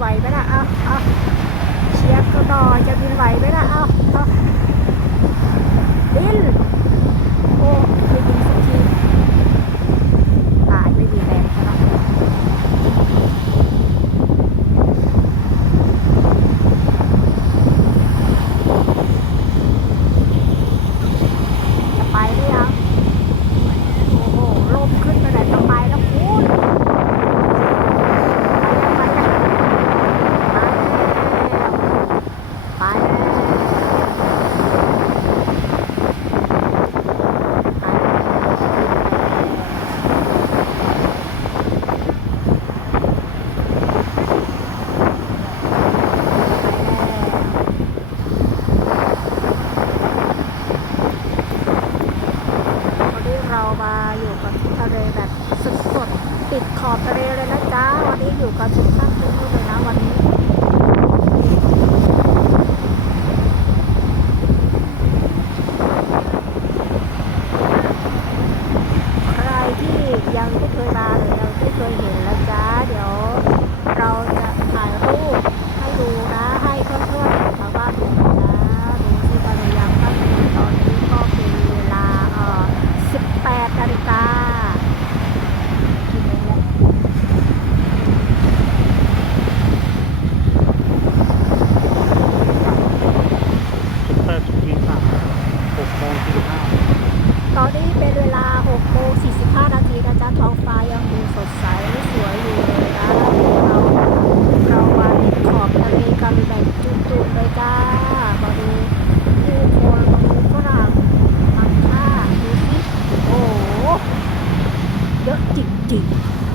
ไหวไหมล่ะอะ เรามาอยู่กับทะเลแบบสดๆติดขอบทะเลเลยนะจ๊ะวันนี้อยู่กับสุภาพที่นี่เลยนะวันนี้ เวลา6โมง45นาทีนะจ๊ะท้องฟ้ายังดูสดใสสวยอยู่เลยนะเราเราวันขอบทะเลกันแบบจุดๆเลยจ้าตอนนี้ผู้คนฝรั่งมันค่าดูสิโอ้เยอะจริงๆ